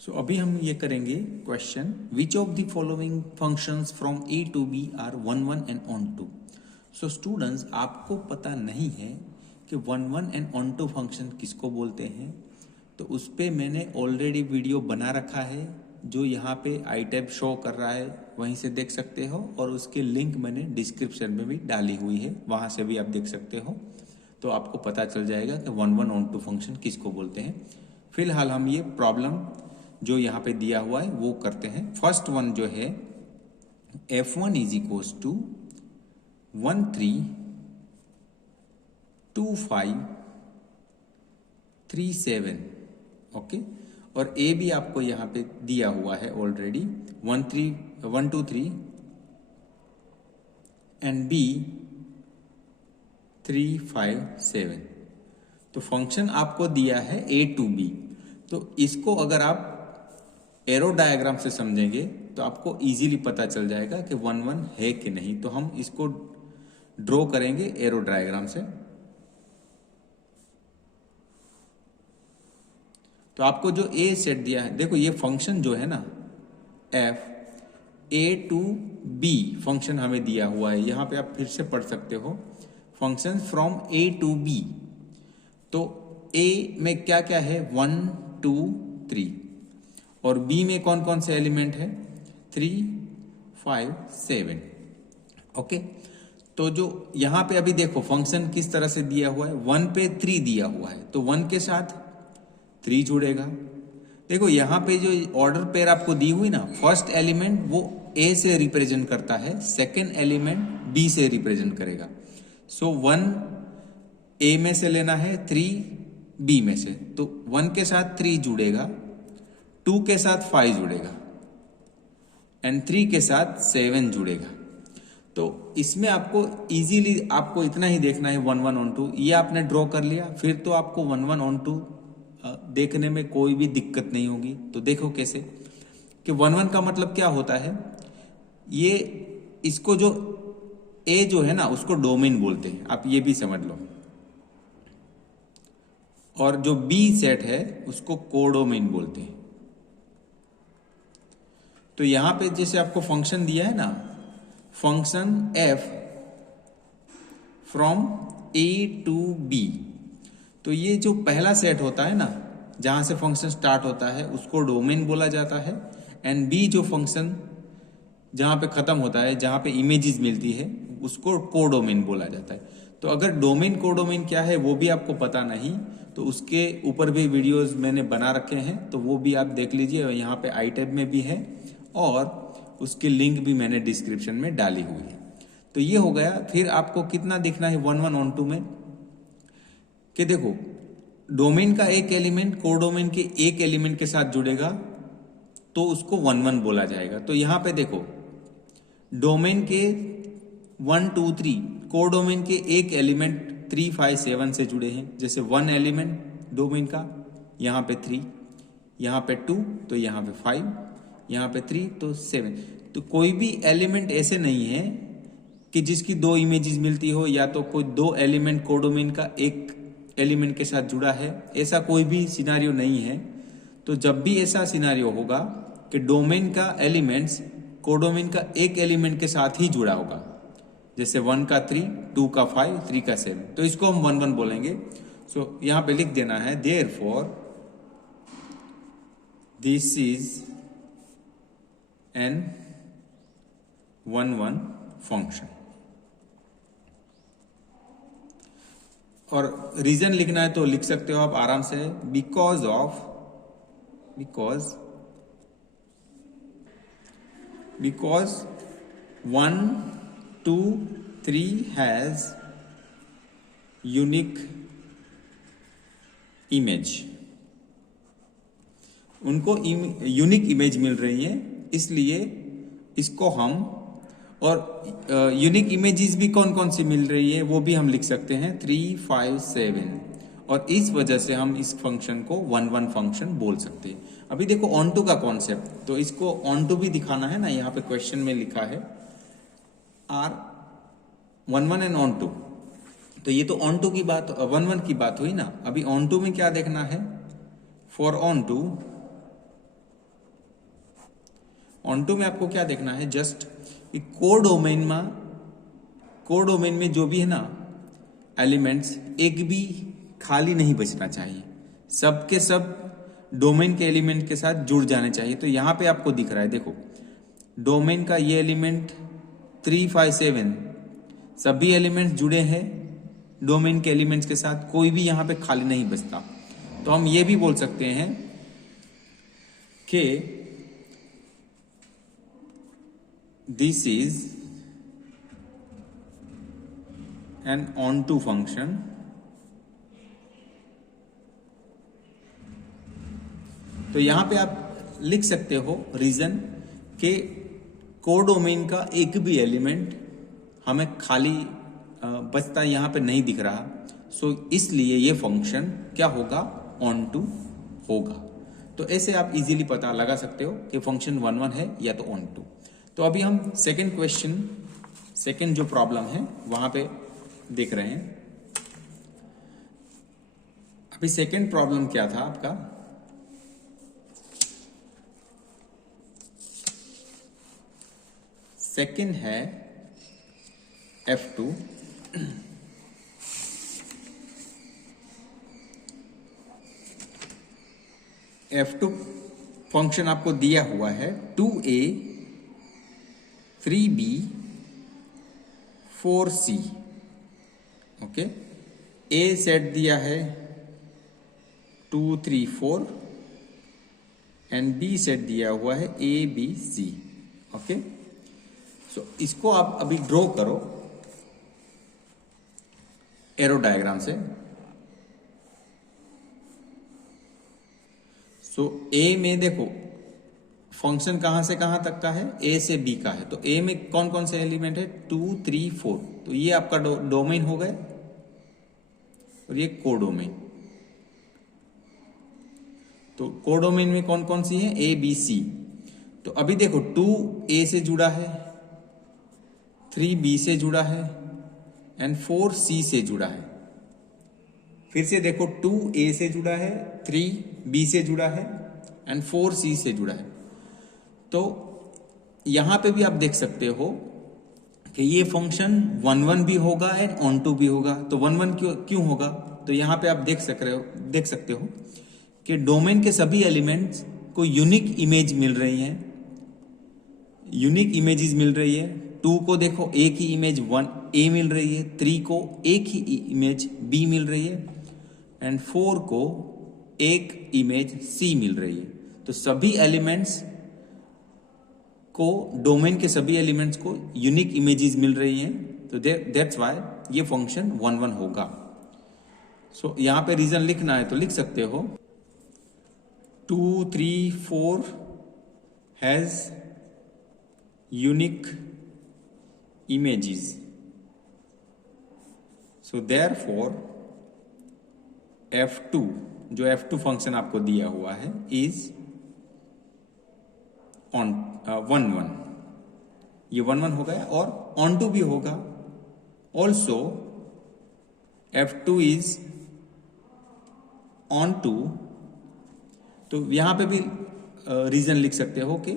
अभी हम ये करेंगे question which of the following functions from A to B are one one and onto. So students, आपको पता नहीं है कि one one and onto function किसको बोलते हैं, तो उस पर मैंने ऑलरेडी वीडियो बना रखा है जो यहाँ पे आई टैब शो कर रहा है, वहीं से देख सकते हो, और उसके लिंक मैंने डिस्क्रिप्शन में भी डाली हुई है, वहाँ से भी आप देख सकते हो। तो आपको पता चल जाएगा कि one one onto function किसको बोलते हैं। फिलहाल हम ये प्रॉब्लम जो यहाँ पे दिया हुआ है वो करते हैं। फर्स्ट वन जो है F1 is equals to 132537, okay. और ए भी आपको यहाँ पे दिया हुआ है ऑलरेडी 123 एंड बी 357। तो फंक्शन आपको दिया है ए टू बी, तो इसको अगर आप एरो डायग्राम से समझेंगे तो आपको इजीली पता चल जाएगा कि वन वन है कि नहीं। तो हम इसको ड्रॉ करेंगे एरो डायग्राम से। तो आपको जो ए सेट दिया है, देखो ये फंक्शन जो है ना F A to B function हमें दिया हुआ है। यहां पे आप फिर से पढ़ सकते हो function from A to B. तो ए में क्या क्या है 1 2 3 और बी में कौन कौन से एलिमेंट है 3 5 7, ओके। तो जो यहां पे अभी देखो फंक्शन किस तरह से दिया हुआ है, 1 पे 3 दिया हुआ है तो 1 के साथ 3 जुड़ेगा। देखो यहां पे जो ऑर्डर पेयर आपको दी हुई ना, फर्स्ट एलिमेंट वो ए से रिप्रेजेंट करता है, सेकेंड एलिमेंट बी से रिप्रेजेंट करेगा। सो 1 ए में से लेना है, 3 बी में से, तो 1 के साथ 3 जुड़ेगा, 2 के साथ 5 जुड़ेगा एंड 3 के साथ 7 जुड़ेगा। तो इसमें आपको इजीली आपको इतना ही देखना है 1 1 ऑन 2, ये आपने ड्रॉ कर लिया, फिर तो आपको 1 1 ऑन 2 देखने में कोई भी दिक्कत नहीं होगी। तो देखो कैसे कि 1 1 का मतलब क्या होता है, ये इसको जो ए जो है ना उसको डोमेन बोलते हैं, आप ये भी समझ लो, और जो बी सेट है उसको कोडोमेन बोलते हैं। तो यहां पे जैसे आपको फंक्शन दिया है ना, function F from A to B, तो ये जो पहला सेट होता है ना जहां से फंक्शन स्टार्ट होता है उसको डोमेन बोला जाता है, एंड बी जो फंक्शन जहां पे खत्म होता है, जहां पे इमेजेस मिलती है, उसको कोडोमेन बोला जाता है। तो अगर डोमेन कोडोमेन क्या है वो भी आपको पता नहीं तो उसके ऊपर भी वीडियोस मैंने बना रखे हैं, तो वो भी आप देख लीजिए, यहाँ पे आई टैब में भी है और उसकी लिंक भी मैंने डिस्क्रिप्शन में डाली हुई है। तो ये हो गया। फिर आपको कितना देखना है 1 1 ऑन 2 में कि देखो डोमेन का एक एलिमेंट कोडोमेन के एक एलिमेंट के साथ जुड़ेगा तो उसको 1 1 बोला जाएगा। तो यहां पे देखो डोमेन के 1 2 3 कोडोमेन के एक एलिमेंट 3 5 7 से जुड़े हैं। जैसे 1 एलिमेंट डोमेन का यहां पे 3, यहां पे 2, तो यहां पे 5, यहां पे 3, तो 7। तो कोई भी एलिमेंट ऐसे नहीं है कि जिसकी 2 इमेजेस मिलती हो, या तो कोई 2 एलिमेंट कोडोमेन का एक एलिमेंट के साथ जुड़ा है, ऐसा कोई भी सिनारियो नहीं है। तो जब भी ऐसा सिनारियो होगा कि डोमेन का एलिमेंट्स कोडोमेन का एक एलिमेंट के साथ ही जुड़ा होगा, जैसे 1 का 3, 2 का 5, 3 का 7, तो इसको हम 1 1 बोलेंगे। सो यहां पे लिख देना है therefore this is N 1 1 function. और रीजन लिखना है तो लिख सकते हो आप आराम से, बिकॉज 1 2 3 हैज यूनिक इमेज, उनको यूनिक इमेज मिल रही है, इसलिए इसको हम, और यूनिक इमेजेस भी कौन कौन सी मिल रही है वो भी हम लिख सकते हैं 3 5 7, और इस वजह से हम इस फंक्शन को 1 1 फंक्शन बोल सकते हैं। अभी देखो ऑन टू का कॉन्सेप्ट, तो इसको ऑन टू भी दिखाना है ना, यहाँ पे क्वेश्चन में लिखा है आर 1 1 एंड ऑन टू। तो ये तो ऑन टू की बात 1 1 की बात हुई ना। अभी ऑन टू में क्या देखना है, for onto onto में आपको क्या देखना है, जस्ट कि कोडोमेन में जो भी है ना एलिमेंट्स, एक भी खाली नहीं बचना चाहिए, सब के सब डोमेन के एलिमेंट के साथ जुड़ जाने चाहिए। तो यहां पे आपको दिख रहा है, देखो डोमेन का ये एलिमेंट 3, 5, 7 सभी एलिमेंट्स जुड़े हैं डोमेन के एलिमेंट्स के साथ, कोई भी यहां पे खाली नहीं बचता। तो हम ये भी बोल सकते हैं कि this is an onto function. तो यहां पे आप लिख सकते हो रीजन के कोडोमेन का एक भी एलिमेंट हमें खाली बचता यहां पे नहीं दिख रहा, सो इसलिए ये फंक्शन क्या होगा, ऑन टू होगा। तो ऐसे आप इजीली पता लगा सकते हो कि फंक्शन 1 1 है या तो ऑन टू। तो अभी हम सेकेंड जो प्रॉब्लम है वहां पे देख रहे हैं। अभी सेकेंड प्रॉब्लम क्या था आपका, सेकेंड है F2। F2 फंक्शन आपको दिया हुआ है 2a 3b 4c। Okay, a set दिया है 2 3 4 एंड b सेट दिया हुआ है a b c। ओके, सो इसको आप अभी ड्रॉ करो एरो डायग्राम से। सो ए में देखो फंक्शन कहां से कहां तक का है, ए से बी का है। तो ए में कौन कौन से एलिमेंट है, 2 3 4। तो ये आपका डोमेन हो गए और ये कोडोमेन। तो कोडोमेन में कौन कौन सी है, ए बी सी। तो अभी देखो 2 ए से जुड़ा है, 3 बी से जुड़ा है एंड 4 सी से जुड़ा है। फिर से देखो 2 ए से जुड़ा है, 3 बी से जुड़ा है एंड 4 सी से जुड़ा है। तो यहां पे भी आप देख सकते हो कि ये फंक्शन 1 1 भी होगा एंड ऑन टू भी होगा। तो 1 1 क्यों होगा, तो यहां पे आप देख सकते हो कि डोमेन के सभी एलिमेंट्स को यूनिक इमेज मिल रही है, यूनिक इमेजेस मिल रही है। 2 को देखो एक ही इमेज 1 ए मिल रही है, 3 को एक ही इमेज बी मिल रही है एंड 4 को एक इमेज सी मिल रही है। तो सभी एलिमेंट्स को, डोमेन के सभी एलिमेंट्स को यूनिक इमेजेस मिल रही हैं। तो दैट्स व्हाई ये फंक्शन 1 1 होगा। सो यहां पे रीजन लिखना है तो लिख सकते हो 2 3 4 has unique images, so therefore F2 जो F2 फंक्शन आपको दिया हुआ है इज ऑन 1 1। ये 1 1 हो गया और ऑन टू भी होगा। Also F2 is onto. तो यहां पे भी रीजन लिख सकते हो कि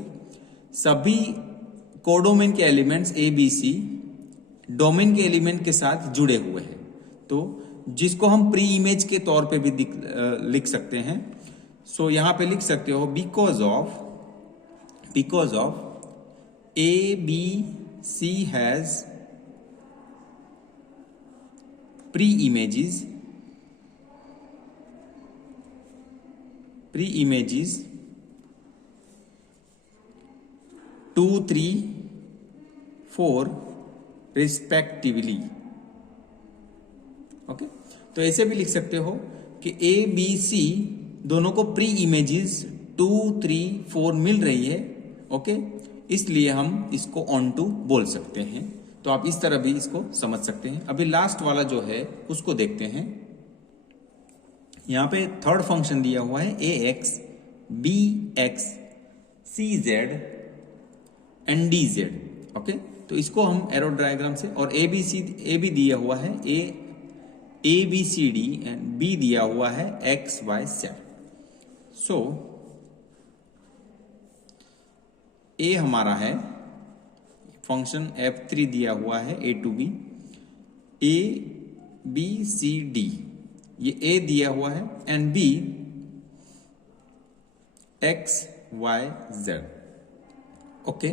सभी कोडोमेन के elements A B C domain के एलिमेंट के साथ जुड़े हुए हैं। तो जिसको हम प्री इमेज के तौर पे भी लिख सकते हैं। सो यहां पे लिख सकते हो because of A B C has pre images 2 3 4 respectively. Okay, तो ऐसे भी लिख सकते हो कि ए बी सी दोनों को प्री इमेजेस 2 3 4 मिल रही है। ओके, इसलिए हम इसको ऑन टू बोल सकते हैं। तो आप इस तरह भी इसको समझ सकते हैं। अभी लास्ट वाला जो है उसको देखते हैं। यहां पे थर्ड फंक्शन दिया हुआ है A X B X C Z and D Z. Okay, तो इसको हम एरो डायग्राम से, और ए बी दिया हुआ है A B C D and B दिया हुआ है X Y Z. So A हमारा है फंक्शन F3 दिया हुआ है A to B, A B C D, ये A दिया हुआ है and B X Y Z। Okay,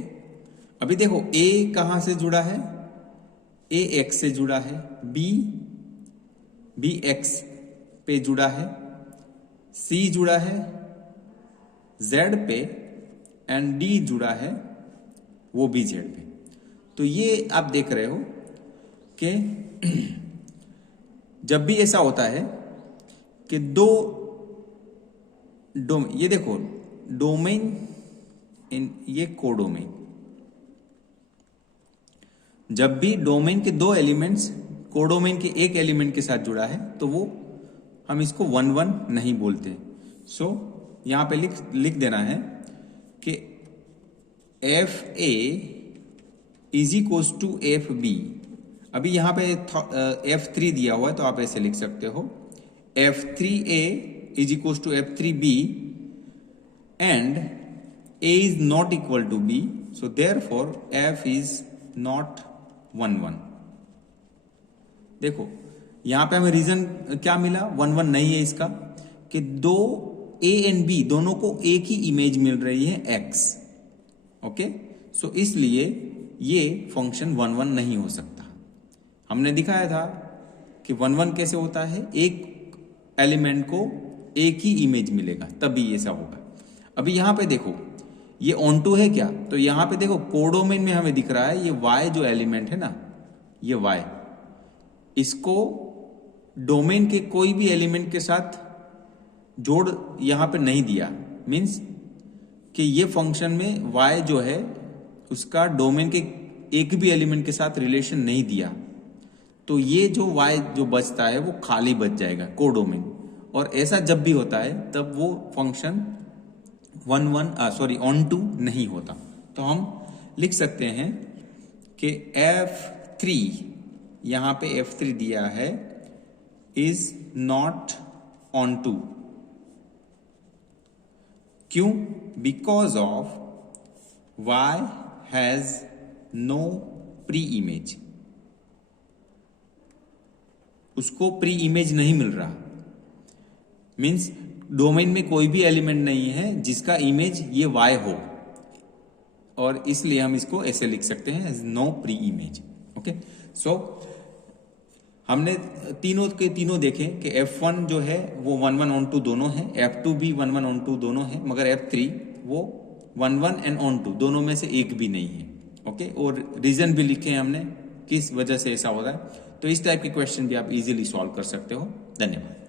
अभी देखो A कहां से जुड़ा है, A X से जुड़ा है, B X पे जुड़ा है, C जुड़ा है Z पे एंड D जुड़ा है वो भी Z पे। तो ये आप देख रहे हो कि जब भी ऐसा होता है कि दो डोमेन, ये देखो डोमेन इन ये कोडोमेन, जब भी डोमेन के दो एलिमेंट्स कोडोमेन के एक एलिमेंट के साथ जुड़ा है तो वो हम इसको 1-1 नहीं बोलते। सो यहां पे लिख देना है कि F A is equals to F B. अभी यहां पे F3 दिया हुआ है तो आप ऐसे लिख सकते हो F3A is equals to F3B and A is not equal to B, so therefore F is not 1-1। देखो यहां पे हमें रीजन क्या मिला, 1-1 नहीं है इसका, कि दो A एंड B दोनों को एक ही इमेज मिल रही है X। ओके, सो इसलिए ये फंक्शन 1-1 नहीं हो सकता। हमने दिखाया था कि 1-1 कैसे होता है, एक एलिमेंट को एक ही इमेज मिलेगा तभी ऐसा होगा। अभी यहां पे देखो ये ऑन टू है क्या, तो यहां पे देखो कोडोमेन में हमें दिख रहा है ये Y जो एलिमेंट है ना, ये Y, इसको डोमेन के कोई भी एलिमेंट के साथ जोड़ यहां पे नहीं दिया, मीन्स कि ये फंक्शन में Y जो है उसका डोमेन के एक भी एलिमेंट के साथ रिलेशन नहीं दिया, तो ये जो Y जो बचता है वो खाली बच जाएगा कोडोमेन। और ऐसा जब भी होता है तब वो फंक्शन 1-1 ऑन टू नहीं होता। तो हम लिख सकते हैं कि F3, यहां पे F3 दिया है इज नॉट ऑन टू। क्यों? Because of Y has no pre image, उसको प्री इमेज नहीं मिल रहा, मीन्स डोमेन में कोई भी एलिमेंट नहीं है जिसका इमेज ये Y हो, और इसलिए हम इसको ऐसे लिख सकते हैं as no pre image. Okay, so हमने तीनों के तीनों देखे कि F1 जो है वो 1-1 ऑन टू दोनों है, F2 भी 1-1 ऑन टू दोनों है, मगर F3 वो 1-1 एंड ऑन टू दोनों में से एक भी नहीं है। ओके, और रीजन भी लिखे हैं हमने किस वजह से ऐसा हो रहा है। तो इस टाइप के क्वेश्चन भी आप इजीली सॉल्व कर सकते हो। धन्यवाद।